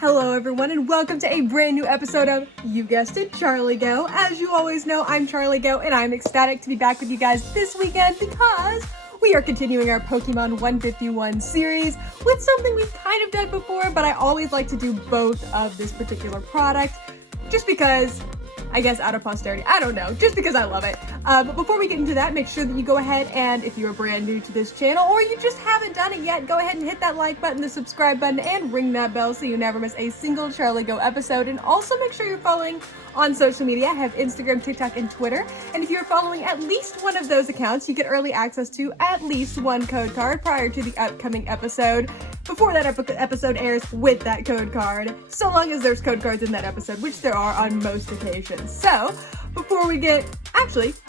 Hello everyone and welcome to a brand new episode of, you guessed it, Charlie Geaux. As you always know, I'm Charlie Geaux and I'm ecstatic to be back with you guys this weekend because we are continuing our Pokemon 151 series with something we've kind of done before, but I always like to do both of this particular product just because, I guess out of posterity, I don't know, just because I love it. But before we get into that, make sure that you go ahead and if you're brand new to this channel or you just haven't done it yet, go ahead and hit that like button, the subscribe button, and ring that bell so you never miss a single Charlie Geaux episode. And also make sure you're following on social media. I have Instagram, TikTok, and Twitter. And if you're following at least one of those accounts, you get early access to at least one code card prior to the upcoming episode, before that episode airs with that code card, so long as there's code cards in that episode, which there are on most occasions. So, before we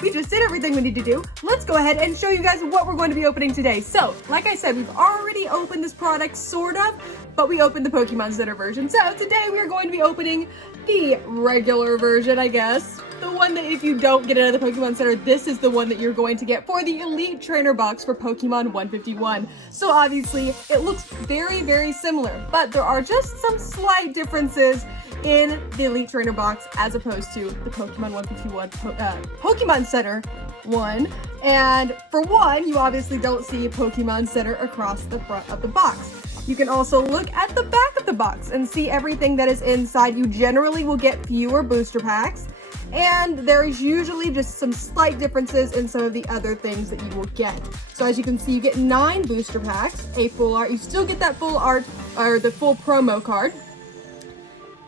we just did everything we need to do. Let's go ahead and show you guys what we're going to be opening today. So, like I said, we've already opened this product, sort of, but we opened the Pokémon Center version. So, today we are going to be opening the regular version, I guess. The one that if you don't get it at the Pokemon Center, this is the one that you're going to get for the Elite Trainer box for Pokemon 151. So obviously, it looks very, very similar, but there are just some slight differences in the Elite Trainer box as opposed to the Pokemon 151 Pokemon Center one. And for one, you obviously don't see Pokemon Center across the front of the box. You can also look at the back of the box and see everything that is inside. You generally will get fewer booster packs, and there is usually just some slight differences in some of the other things that you will get. So as you can see, you get 9 booster packs, a full art. You still get that full art, or the full promo card.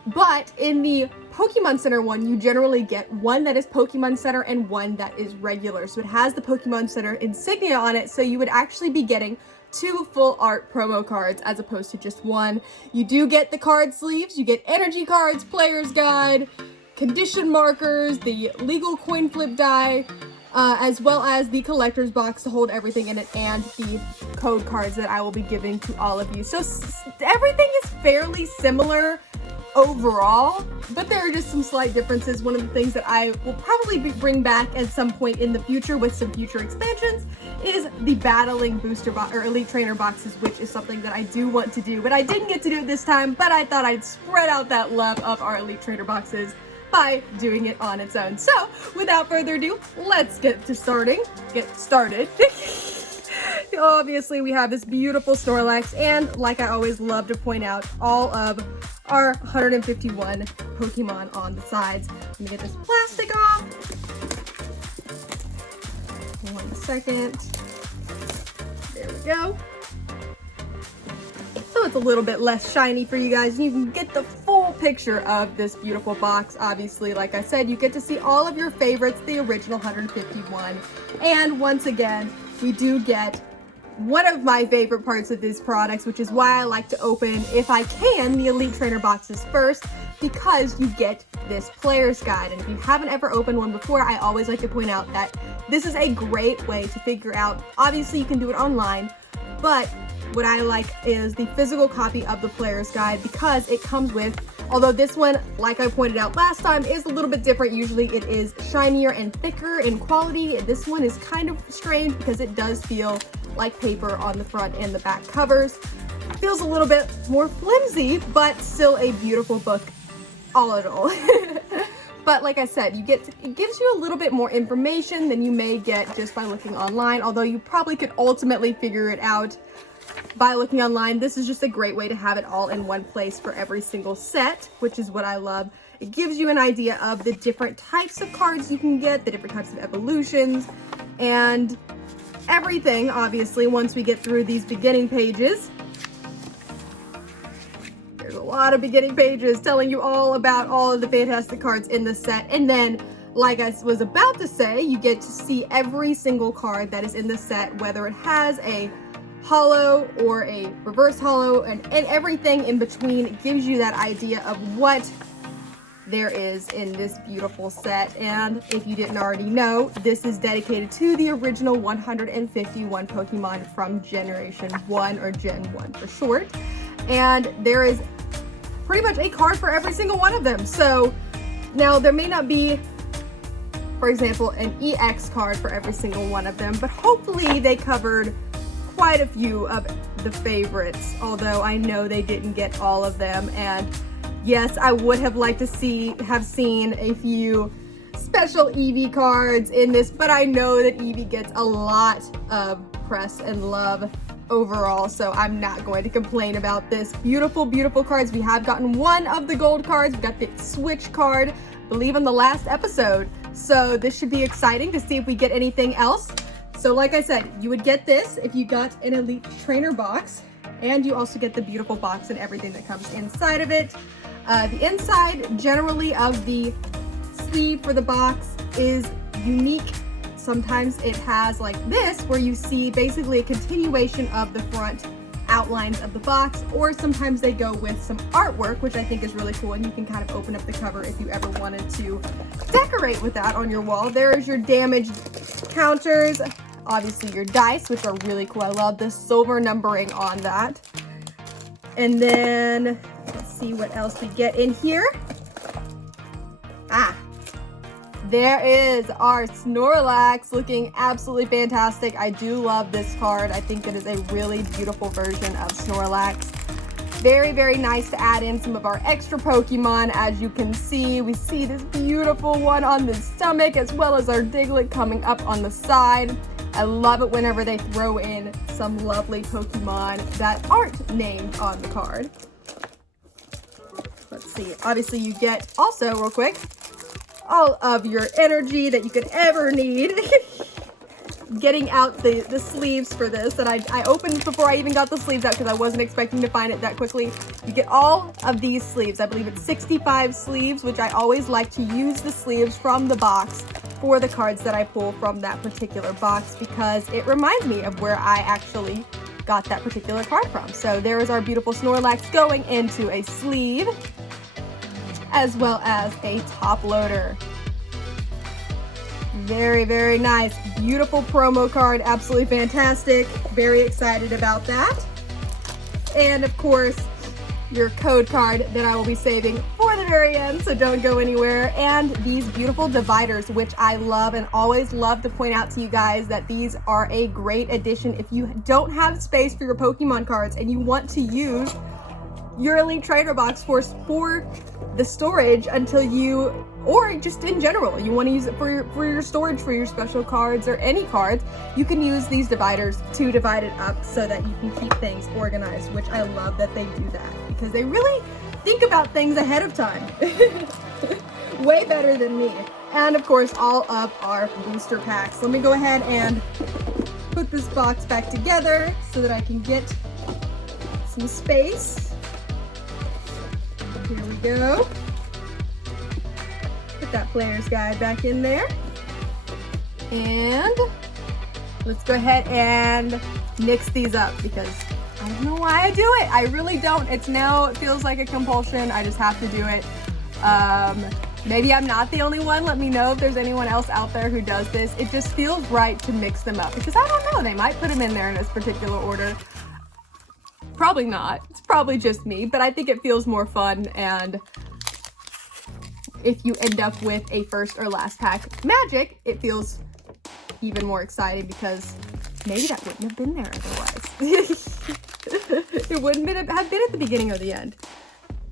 But in the Pokemon Center one, you generally get one that is Pokemon Center and one that is regular. So it has the Pokemon Center insignia on it, so you would actually be getting 2 full art promo cards as opposed to just one. You do get the card sleeves, you get energy cards, player's guide, condition markers, the legal coin flip die, as well as the collector's box to hold everything in it, and the code cards that I will be giving to all of you. So everything is fairly similar overall, but there are just some slight differences. One of the things that I will probably bring back at some point in the future with some future expansions is the battling booster box or Elite Trainer boxes, which is something that I do want to do, but I didn't get to do it this time, but I thought I'd spread out that love of our Elite Trainer boxes by doing it on its own. So without further ado, let's get started. Obviously we have this beautiful Snorlax, and like I always love to point out, all of our 151 Pokemon on the sides. Let me get this plastic off. 1 second. There we go. So it's a little bit less shiny for you guys. You can get the full picture of this beautiful box. Obviously, like I said, you get to see all of your favorites, the original 151. And once again, we do get one of my favorite parts of these products, which is why I like to open, if I can, the Elite Trainer boxes first, because you get this player's guide. And if you haven't ever opened one before, I always like to point out that this is a great way to figure out, obviously you can do it online, but what I like is the physical copy of the player's guide, because it comes with, although this one, like I pointed out last time, is a little bit different. Usually it is shinier and thicker in quality. This one is kind of strange because it does feel like paper on the front and the back covers. It feels a little bit more flimsy, but still a beautiful book all in all. But like I said, it gives you a little bit more information than you may get just by looking online, although you probably could ultimately figure it out by looking online. This is just a great way to have it all in one place for every single set, which is what I love. It gives you an idea of the different types of cards you can get, the different types of evolutions, and everything, obviously, once we get through these beginning pages. There's a lot of beginning pages telling you all about all of the fantastic cards in the set, and then, like I was about to say, you get to see every single card that is in the set, whether it has a holo or a reverse holo, and everything in between. It gives you that idea of what there is in this beautiful set. And if you didn't already know, this is dedicated to the original 151 Pokemon from Generation 1, or Gen 1 for short. And there is pretty much a card for every single one of them. So now there may not be, for example, an EX card for every single one of them, but hopefully they covered quite a few of the favorites, although I know they didn't get all of them. And yes, I would have liked to have seen a few special Eevee cards in this, but I know that Eevee gets a lot of press and love overall, so I'm not going to complain about this. Beautiful, beautiful cards. We have gotten one of the gold cards. We got the Switch card, I believe, in the last episode. So this should be exciting to see if we get anything else. So like I said, you would get this if you got an Elite Trainer box, and you also get the beautiful box and everything that comes inside of it. The inside generally of the sleeve for the box is unique. Sometimes it has like this, where you see basically a continuation of the front outlines of the box, or sometimes they go with some artwork, which I think is really cool, and you can kind of open up the cover if you ever wanted to decorate with that on your wall. There's your damage counters, obviously your dice, which are really cool. I love the silver numbering on that. And then let's see what else we get in here. There is our Snorlax, looking absolutely fantastic. I do love this card. I think it is a really beautiful version of Snorlax. Very, very nice to add in some of our extra Pokemon. As you can see, we see this beautiful one on the stomach, as well as our Diglett coming up on the side. I love it whenever they throw in some lovely Pokemon that aren't named on the card. Let's see, obviously you get also, real quick, all of your energy that you could ever need. Getting out the sleeves for this that I opened before I even got the sleeves out, because I wasn't expecting to find it that quickly. You get all of these sleeves. I believe it's 65 sleeves, which I always like to use the sleeves from the box for the cards that I pull from that particular box, because it reminds me of where I actually got that particular card from. So there is our beautiful Snorlax going into a sleeve, as well as a top loader. Very, very nice. Beautiful promo card. Absolutely fantastic. Very excited about that. And of course, your code card that I will be saving for the very end, so don't go anywhere. And these beautiful dividers, which I love and always love to point out to you guys that these are a great addition if you don't have space for your Pokemon cards and you want to use your Elite Trainer box for the storage until you, or just in general, you want to use it for your storage for your special cards or any cards. You can use these dividers to divide it up so that you can keep things organized, which I love that they do that, because they really think about things ahead of time. Way better than me. And of course, all of our booster packs. Let me go ahead and put this box back together so that I can get some space. Here we go. Put that player's guide back in there. And let's go ahead and mix these up, because I don't know why I do it. I really don't. It feels like a compulsion. I just have to do it. Maybe I'm not the only one. Let me know if there's anyone else out there who does this. It just feels right to mix them up, because I don't know, they might put them in there in this particular order. Probably not. It's probably just me, but I think it feels more fun. And if you end up with a first or last pack magic, it feels even more exciting, because maybe that wouldn't have been there otherwise. It wouldn't have been at the beginning or the end.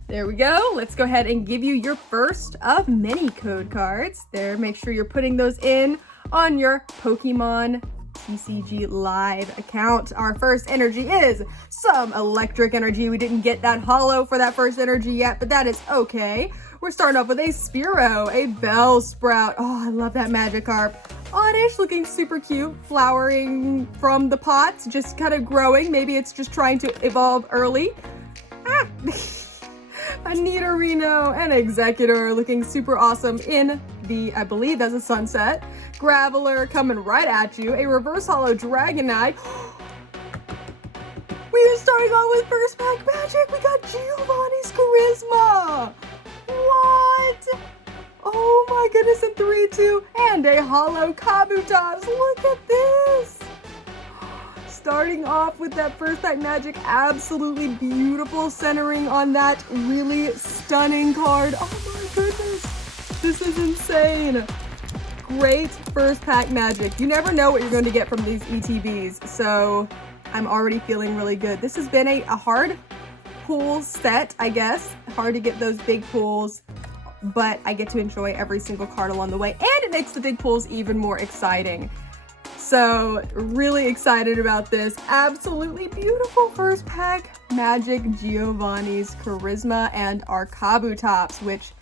There we go. Let's go ahead and give you your first of many code cards. There, make sure you're putting those in on your Pokemon TCG Live account. Our first energy is some electric energy. We didn't get that holo for that first energy yet, but that is okay. We're starting off with a Spearow, a Bellsprout. Oh, I love that Magikarp. Oddish, looking super cute, flowering from the pots, just kind of growing. Maybe it's just trying to evolve early. A Nidorino, an Executor, looking super awesome in the, I believe that's a Sunset. Graveler coming right at you. A Reverse Holo Dragonite. We are starting on with first pack magic. We got Giovanni's Charisma. What? Oh my goodness, in 3-2. And a Holo Kabutops. Look at this. Starting off with that first pack magic, absolutely beautiful centering on that really stunning card. Oh my goodness, this is insane. Great first pack magic. You never know what you're going to get from these ETBs, so I'm already feeling really good. This has been a hard pull set, I guess. Hard to get those big pulls, but I get to enjoy every single card along the way, and it makes the big pulls even more exciting. So really excited about this. Absolutely beautiful first pack. Magic, Giovanni's, Charisma, and our Kabutops, which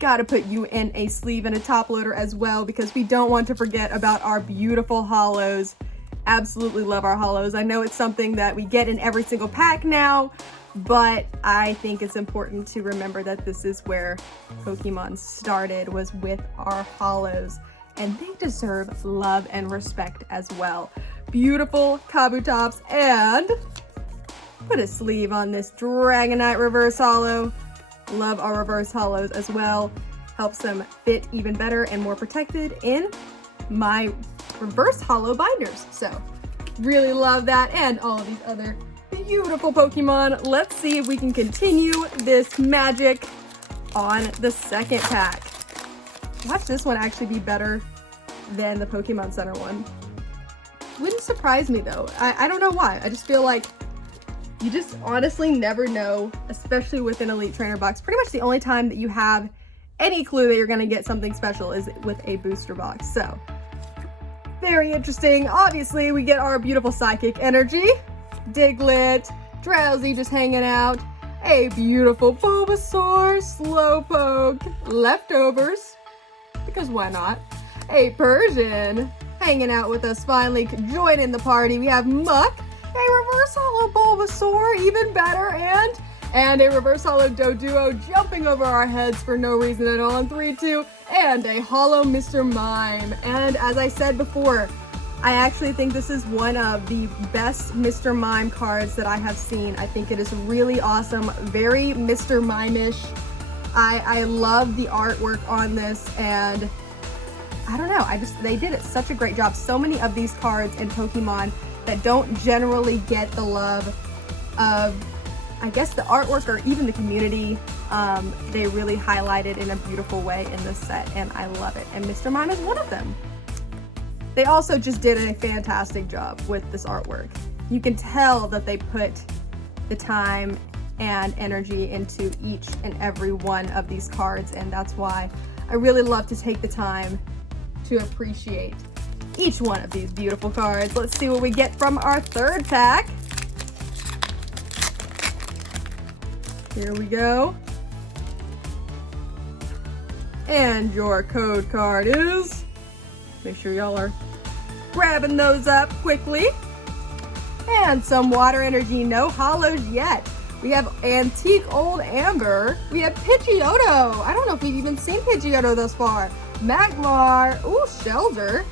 gotta put you in a sleeve and a top loader as well, because we don't want to forget about our beautiful holos. Absolutely love our holos. I know it's something that we get in every single pack now, but I think it's important to remember that this is where Pokemon started, was with our holos, and they deserve love and respect as well. Beautiful Kabutops, and put a sleeve on this Dragonite reverse holo. Love our reverse holos as well. Helps them fit even better and more protected in my reverse holo binders. So really love that, and all of these other beautiful Pokemon. Let's see if we can continue this magic on the second pack. Watch this one actually be better than the Pokémon Center one. Wouldn't surprise me though. I don't know why. I just feel like you just honestly never know, especially with an Elite Trainer box. Pretty much the only time that you have any clue that you're gonna get something special is with a booster box. So very interesting. Obviously, we get our beautiful Psychic Energy, Diglett, Drowsy just hanging out, a beautiful Bulbasaur, Slowpoke, Leftovers, because why not? A Persian hanging out with us finally, joining the party. We have Muck, a reverse holo Bulbasaur, even better, and a reverse holo Doduo jumping over our heads for no reason at all in 3-2, and a holo Mr. Mime. And as I said before, I actually think this is one of the best Mr. Mime cards that I have seen. I think it is really awesome, very Mr. Mime-ish. I love the artwork on this, and I don't know, they did such a great job. So many of these cards in Pokemon that don't generally get the love of, I guess, the artwork or even the community, they really highlighted in a beautiful way in this set, and I love it. And Mr. Mime is one of them. They also just did a fantastic job with this artwork. You can tell that they put the time and energy into each and every one of these cards, and that's why I really love to take the time to appreciate each one of these beautiful cards. Let's see what we get from our third pack. Here we go. And your code card is, make sure y'all are grabbing those up quickly. And some Water Energy, no holos yet. We have Antique Old Amber. We have Pidgeotto. I don't know if we've even seen Pidgeotto thus far. Magmar, ooh, Shelter.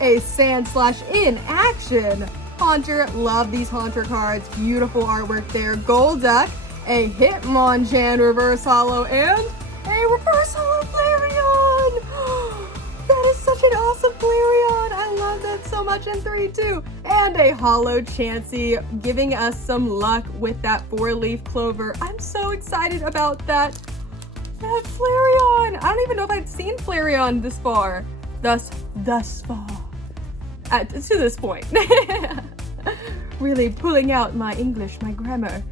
A Sandslash in action. Haunter, love these Haunter cards. Beautiful artwork there. Golduck, a Hitmonchan reverse holo, and a reverse holo Flareon. That is such an awesome Flareon. I love that so much in 3-2. And a holo Chansey, giving us some luck with that 4-leaf clover. I'm so excited about that Flareon. I don't even know if I've seen Flareon this far. Thus far. To this point. Really pulling out my English, my grammar.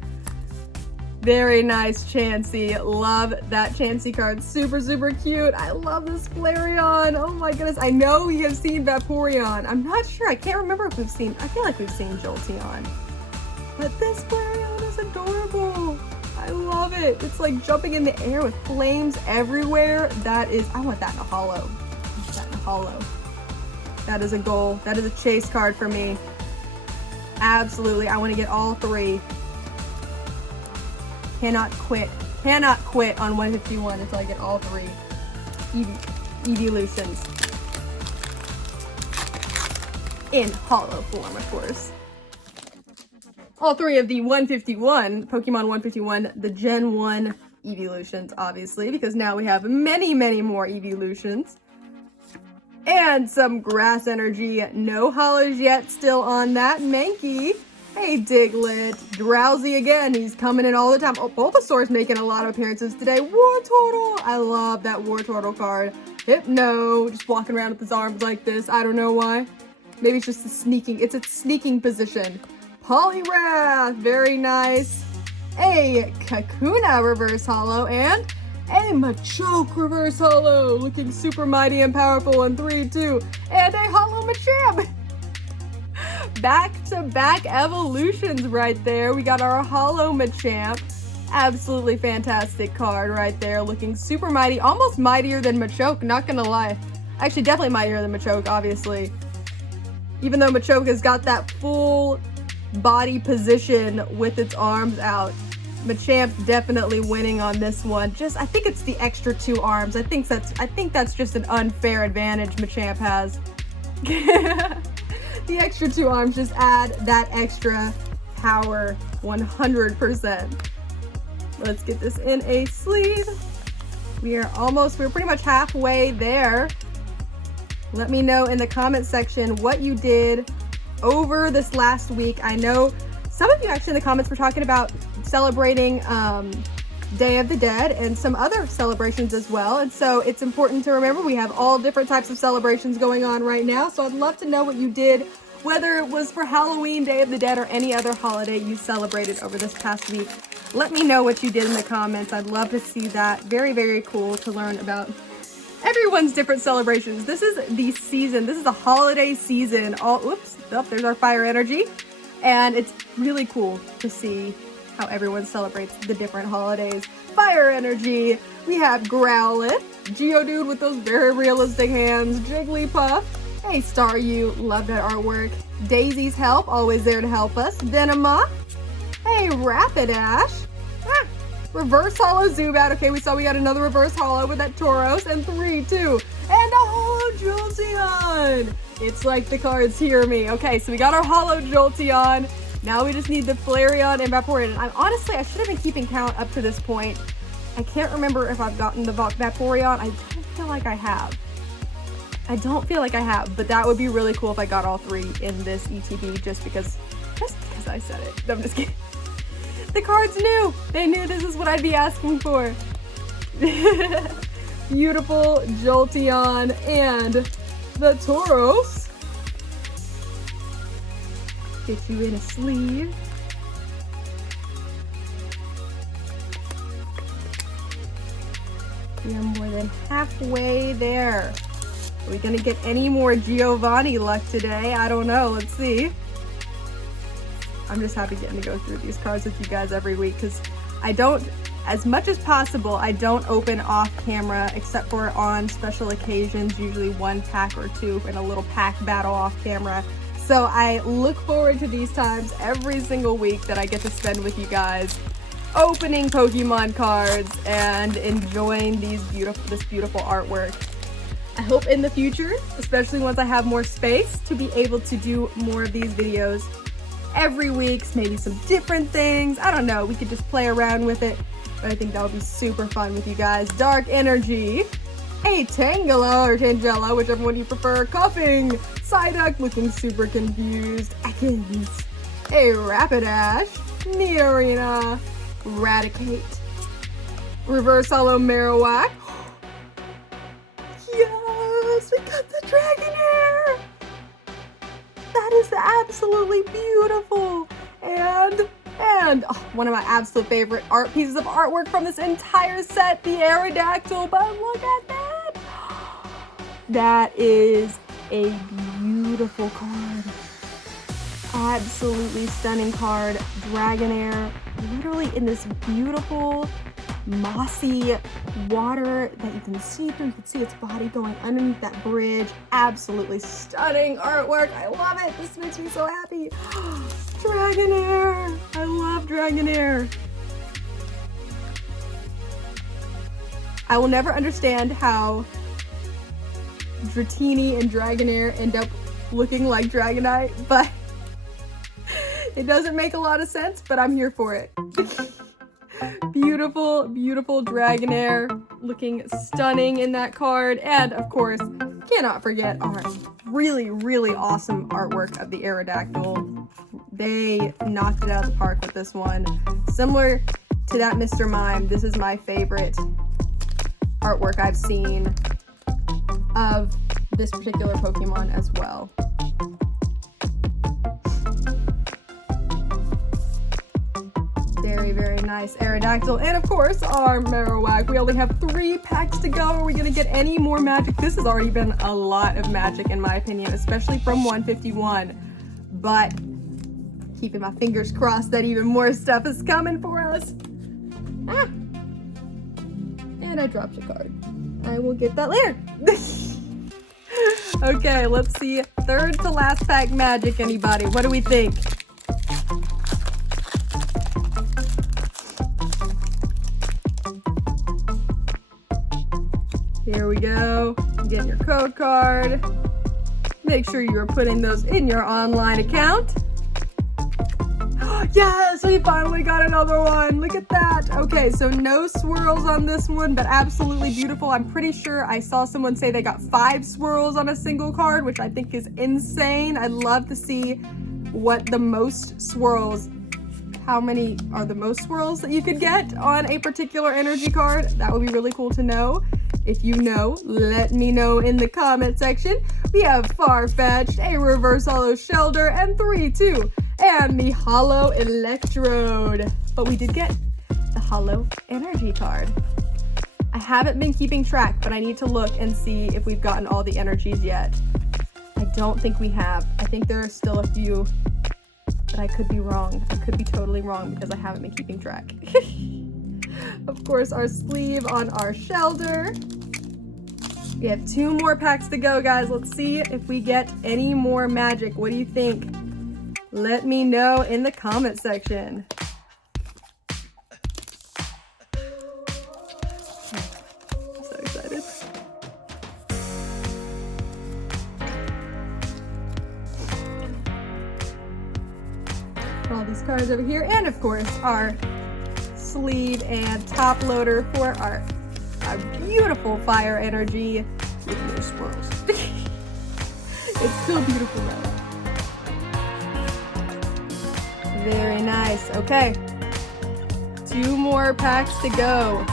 Very nice Chansey. Love that Chansey card. Super, super cute. I love this Flareon. Oh my goodness. I know we have seen Vaporeon. I'm not sure. I can't remember if we've seen, I feel like we've seen Jolteon. But this Flareon is adorable. I love it. It's like jumping in the air with flames everywhere. That is, I want that in a holo. That is a goal. That is a chase card for me. Absolutely. I want to get all three. Cannot quit on 151 until I get all three evolutions in holo form, of course. All three of the 151, Pokemon 151, the Gen 1 evolutions, obviously, because now we have many, many more evolutions. And some Grass Energy, no holos yet, still on that. Mankey, hey Diglett, Drowsy again, he's coming in all the time. Oh, Bulbasaur's making a lot of appearances today. Wartortle, I love that Wartortle card. Hypno, just walking around with his arms like this, I don't know why. Maybe it's just it's a sneaking position. Poliwrath, very nice. A Kakuna reverse holo and a Machoke reverse holo, looking super mighty and powerful in 3, 2, and a holo Machamp. Back-to-back evolutions right there. We got our holo Machamp. Absolutely fantastic card right there, looking super mighty, almost mightier than Machoke, not gonna lie. Actually, definitely mightier than Machoke, obviously. Even though Machoke has got that full body position with its arms out. Machamp's definitely winning on this one. I think it's the extra 2 arms. I think that's just an unfair advantage Machamp has. The extra 2 arms just add that extra power 100%. Let's get this in a sleeve. We're pretty much halfway there. Let me know in the comment section what you did over this last week. I know some of you actually in the comments were talking about celebrating Day of the Dead and some other celebrations as well. And so it's important to remember we have all different types of celebrations going on right now. So I'd love to know what you did, whether it was for Halloween, Day of the Dead, or any other holiday you celebrated over this past week. Let me know what you did in the comments. I'd love to see that. Very, very cool to learn about everyone's different celebrations. This is the season. This is the holiday season. There's our fire energy. And it's really cool to see how everyone celebrates the different holidays. Fire energy. We have Growlithe, Geodude with those very realistic hands, Jigglypuff. Hey, Staryu, love that artwork. Daisy's help, always there to help us. Venema. Hey, Rapidash. Reverse holo Zubat. Okay, we got another reverse holo with that Tauros. And 3, 2, and a holo Jolteon. It's like the cards hear me. Okay, so we got our holo Jolteon. Now we just need the Flareon and Vaporeon. And I should have been keeping count up to this point. I can't remember if I've gotten the Vaporeon. I don't feel like I have. But that would be really cool if I got all 3 in this ETB just because I said it. No, I'm just kidding. The cards knew. They knew this is what I'd be asking for. Beautiful Jolteon and the Tauros. Get you in a sleeve. We are more than halfway there. Are we gonna get any more Giovanni luck today? I don't know. Let's see. I'm just happy getting to go through these cards with you guys every week because as much as possible, I don't open off camera except for on special occasions, usually 1 pack or 2 in a little pack battle off camera. So I look forward to these times every single week that I get to spend with you guys, opening Pokemon cards and enjoying this beautiful artwork. I hope in the future, especially once I have more space, to be able to do more of these videos every week, maybe some different things. I don't know, we could just play around with it, but I think that would be super fun with you guys. Dark Energy, a Tangela or Tangela, whichever one you prefer, Coughing, Psyduck looking super confused, Ekans, a Rapidash, Nidorina, Raticate, Reverse Holo Marowak. Yes, we got the Dragonair! That is absolutely beautiful. And one of my absolute favorite pieces of artwork from this entire set, the Aerodactyl. But look at that. That is a beautiful card. Absolutely stunning card. Dragonair, literally in this beautiful mossy water that you can see through. You can see its body going underneath that bridge. Absolutely stunning artwork. I love it. This makes me so happy. Dragonair. I love Dragonair. I will never understand how Dratini and Dragonair end up looking like Dragonite, but it doesn't make a lot of sense, but I'm here for it. Beautiful, beautiful Dragonair, looking stunning in that card. And of course, cannot forget our really, really awesome artwork of the Aerodactyl. They knocked it out of the park with this one. Similar to that Mr. Mime, this is my favorite artwork I've seen of this particular Pokemon as well. Very, very nice Aerodactyl. And of course, our Marowak. We only have 3 packs to go. Are we going to get any more magic? This has already been a lot of magic in my opinion, especially from 151. But keeping my fingers crossed that even more stuff is coming for us. Ah! And I dropped a card. I will get that later. Okay, let's see. 3rd to last pack magic, anybody? What do we think? Here we go. Get your code card. Make sure you are putting those in your online account. Yes, we finally got another one. Look at that. Okay, so no swirls on this one, but absolutely beautiful. I'm pretty sure I saw someone say they got 5 swirls on a single card, which I think is insane. I'd love to see what the most swirls, how many are the most swirls that you could get on a particular energy card. That would be really cool to know. If you know, let me know in the comment section. We have Farfetch'd, a reverse holo Shelder, and 3-2. And the Holo Electrode. But we did get the Holo Energy card. I haven't been keeping track, but I need to look and see if we've gotten all the energies yet. I don't think we have. I think there are still a few, but I could be wrong. I could be totally wrong because I haven't been keeping track. Of course, our sleeve on our Shelder. We have 2 more packs to go, guys. Let's see if we get any more magic. What do you think? Let me know in the comment section. I'm so excited. All these cards over here, and of course our sleeve and top loader for our beautiful fire energy with no swirls. It's still beautiful though. Very nice. Okay, 2 more packs to go.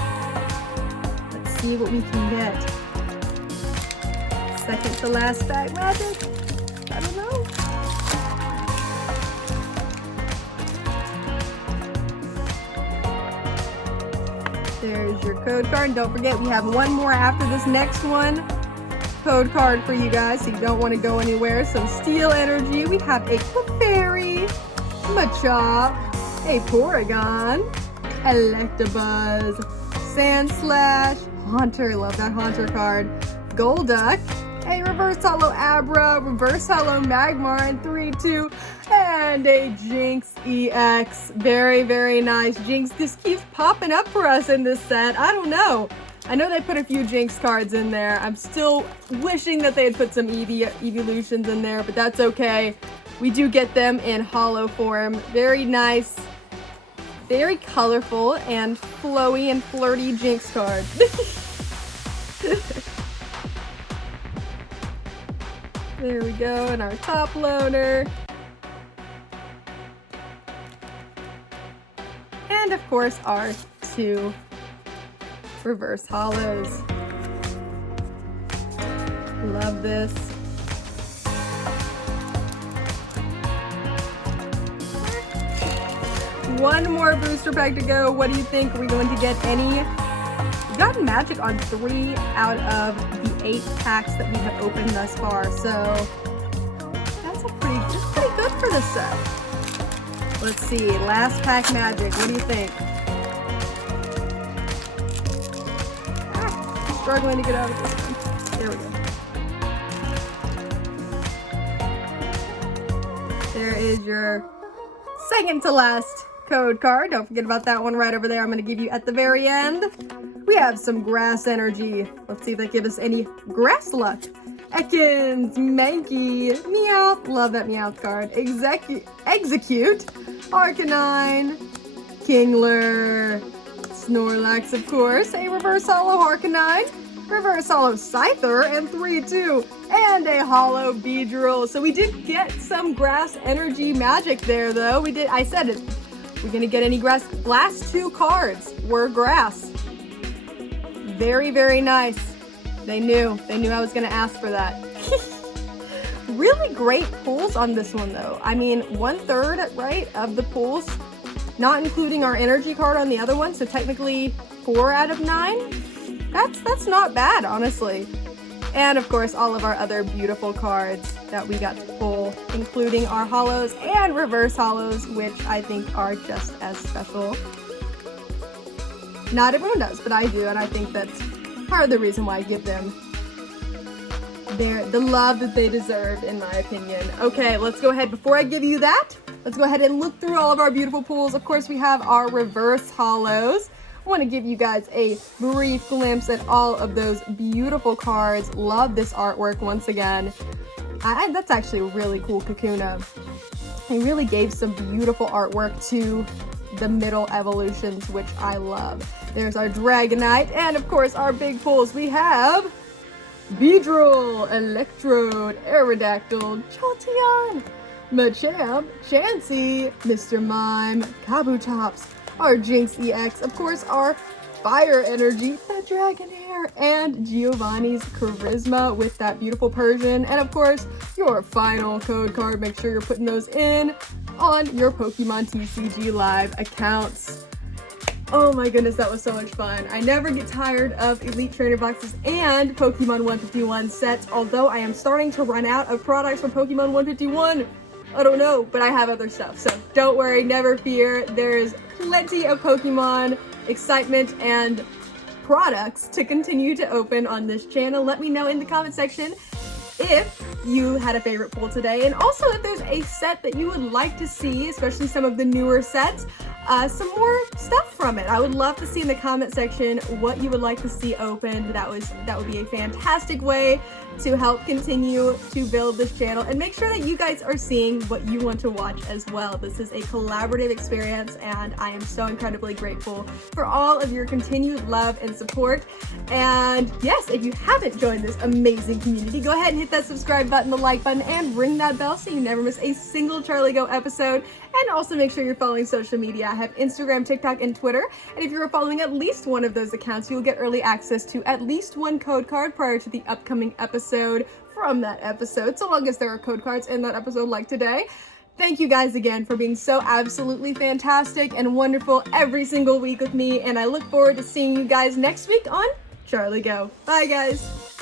Let's see what we can get. 2nd to last pack magic. I don't know. There's your code card. And don't forget, we have 1 more after this next one. Code card for you guys, so you don't want to go anywhere. Some Steel Energy. We have a Clefairy, Machop, a Porygon, Electabuzz, Sandslash, Haunter, love that Haunter card, Golduck, a reverse holo Abra, reverse holo Magmar, and 3-2, and a Jinx EX. Very, very nice. Jinx just keeps popping up for us in this set. I don't know. I know they put a few Jinx cards in there. I'm still wishing that they had put some evolutions in there, but that's okay. We do get them in holo form. Very nice, very colorful, and flowy and flirty Jinx card. There we go, and our top loader. And of course, our 2 reverse holos. Love this. One more booster pack to go. What do you think? Are we going to get any? We've gotten magic on 3 out of the 8 packs that we have opened thus far, so that's pretty good for this set. Let's see, last pack magic. What do you think? Struggling to get out of this one. There we go. There is your 2nd to last code card. Don't forget about that one right over there. I'm going to give you at the very end. We have some grass energy. Let's see if they give us any grass luck. Ekans, Mankey, Meowth. Love that Meowth card. Execute, Arcanine, Kingler, Snorlax, of course, a reverse holo Arcanine, reverse holo Scyther, and 3-2, and a holo Beedrill. So we did get some grass energy magic there, though. We did. I said it. We're gonna get any grass. Last 2 cards were grass. Very, very nice. They knew I was gonna ask for that. Really great pulls on this one, though. I mean, 1/3, right, of the pulls not including our energy card on the other one, so technically 4 out of 9. That's not bad, honestly. And of course, all of our other beautiful cards that we got to pull, including our holos and reverse holos, which I think are just as special. Not everyone does, but I do, and I think that's part of the reason why I give them the love that they deserve, in my opinion. Okay, let's go ahead. Before I give you that, let's go ahead and look through all of our beautiful pulls. Of course, we have our reverse holos. I want to give you guys a brief glimpse at all of those beautiful cards. Love this artwork once again. That's actually a really cool Kakuna. He really gave some beautiful artwork to the middle evolutions, which I love. There's our Dragonite, and of course our big pulls. We have Beedrill, Electrode, Aerodactyl, Jolteon, Machamp, Chansey, Mr. Mime, Kabutops, our Jinx EX, of course our Fire Energy, the Dragonair, and Giovanni's Charisma with that beautiful Persian, and of course your final code card. Make sure you're putting those in on your Pokemon TCG Live accounts. Oh my goodness, that was so much fun. I never get tired of Elite Trainer boxes and Pokemon 151 sets, although I am starting to run out of products for Pokemon 151. I don't know, but I have other stuff, so don't worry, never fear. There's plenty of Pokemon excitement and products to continue to open on this channel. Let me know in the comment section if you had a favorite pull today, and also if there's a set that you would like to see, especially some of the newer sets, some more stuff from it. I would love to see in the comment section what you would like to see opened. That would be a fantastic way to help continue to build this channel and make sure that you guys are seeing what you want to watch as well. This is a collaborative experience, and I am so incredibly grateful for all of your continued love and support. And yes, if you haven't joined this amazing community, go ahead and hit that subscribe button, the like button, and ring that bell so you never miss a single CharlieGeaux episode. And also make sure you're following social media. I have Instagram, TikTok, and Twitter. And if you're following at least one of those accounts, you'll get early access to at least one code card prior to the upcoming episode from that episode, so long as there are code cards in that episode like today. Thank you guys again for being so absolutely fantastic and wonderful every single week with me, and I look forward to seeing you guys next week on CharlieGeaux. Bye guys!